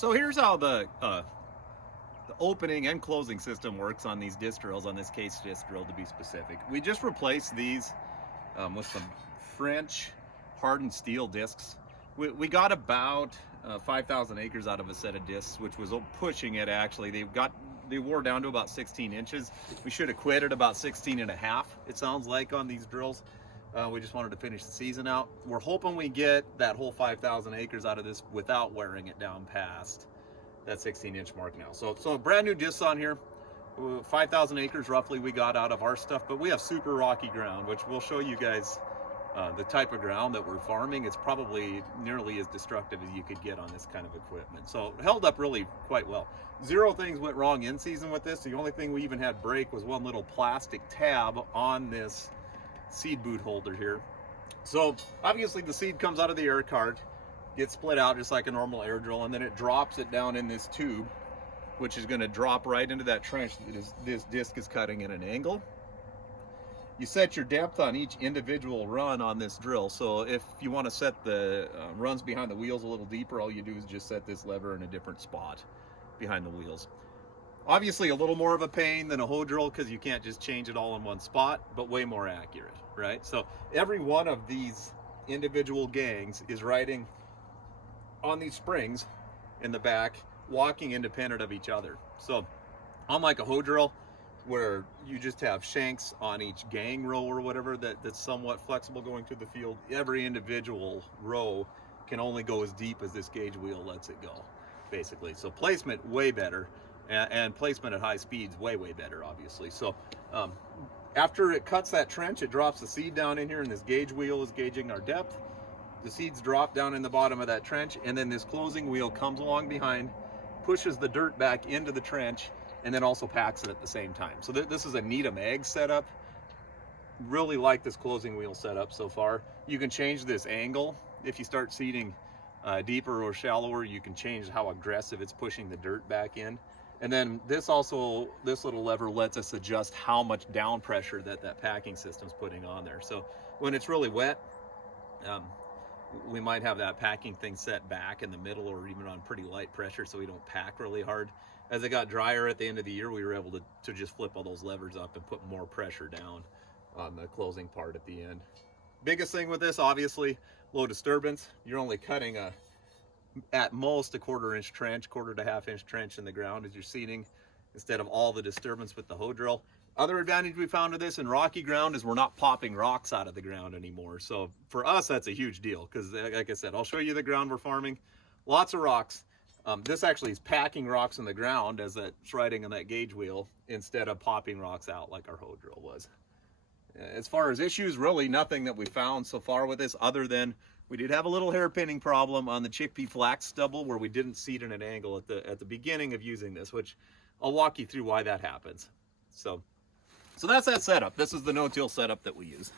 So here's how the opening and closing system works on these disc drills, on this case disc drill to be specific. We just replaced these with some French hardened steel discs. We got about 5,000 acres out of a set of discs, which was pushing it actually. They wore down to about 16 inches. We should have quit at about 16 and a half, it sounds like, on these drills. We just wanted to finish the season out. We're hoping we get that whole 5,000 acres out of this without wearing it down past that 16-inch mark now. So brand new discs on here. 5,000 acres roughly we got out of our stuff, but we have super rocky ground, which we'll show you guys the type of ground that we're farming. It's probably nearly as destructive as you could get on this kind of equipment. So it held up really quite well. Zero things went wrong in season with this. The only thing we even had break was one little plastic tab on this seed boot holder here. So obviously the seed comes out of the air cart, gets split out just like a normal air drill, and then it drops it down in this tube, which is going to drop right into that trench this disc is cutting at an angle. You set your depth on each individual run on this drill. So if you want to set the runs behind the wheels a little deeper, all you do is just set this lever in a different spot behind the wheels. Obviously a little more of a pain than a hoe drill because you can't just change it all in one spot, but way more accurate, right? So every one of these individual gangs is riding on these springs in the back, walking independent of each other. So unlike a hoe drill where you just have shanks on each gang row or whatever that's somewhat flexible going through the field, every individual row can only go as deep as this gauge wheel lets it go, basically. So placement way better, and placement at high speeds way better, obviously. So after it cuts that trench, it drops the seed down in here, and this gauge wheel is gauging our depth. The seeds drop down in the bottom of that trench, and then this closing wheel comes along behind, pushes the dirt back into the trench, and then also packs it at the same time. So this is a Needham Ag setup. Really like this closing wheel setup so far. You can change this angle. If you start seeding deeper or shallower, you can change how aggressive it's pushing the dirt back in. And then this little lever lets us adjust how much down pressure that packing system's putting on there. So when it's really wet, we might have that packing thing set back in the middle or even on pretty light pressure so we don't pack really hard. As it got drier at the end of the year, we were able to just flip all those levers up and put more pressure down on the closing part at the end. Biggest thing with this, obviously, low disturbance. You're only cutting at most a quarter-inch trench, quarter to half-inch trench in the ground as you're seeding, instead of all the disturbance with the hoe drill. Other advantage we found of this in rocky ground is we're not popping rocks out of the ground anymore. So for us, that's a huge deal because, like I said, I'll show you the ground we're farming. Lots of rocks. This actually is packing rocks in the ground as it's riding on that gauge wheel instead of popping rocks out like our hoe drill was. As far as issues, really nothing that we found so far with this, other than we did have a little hairpinning problem on the chickpea flax stubble where we didn't seed at an angle at the beginning of using this, which I'll walk you through why that happens. So that's that setup. This is the no-till setup that we use.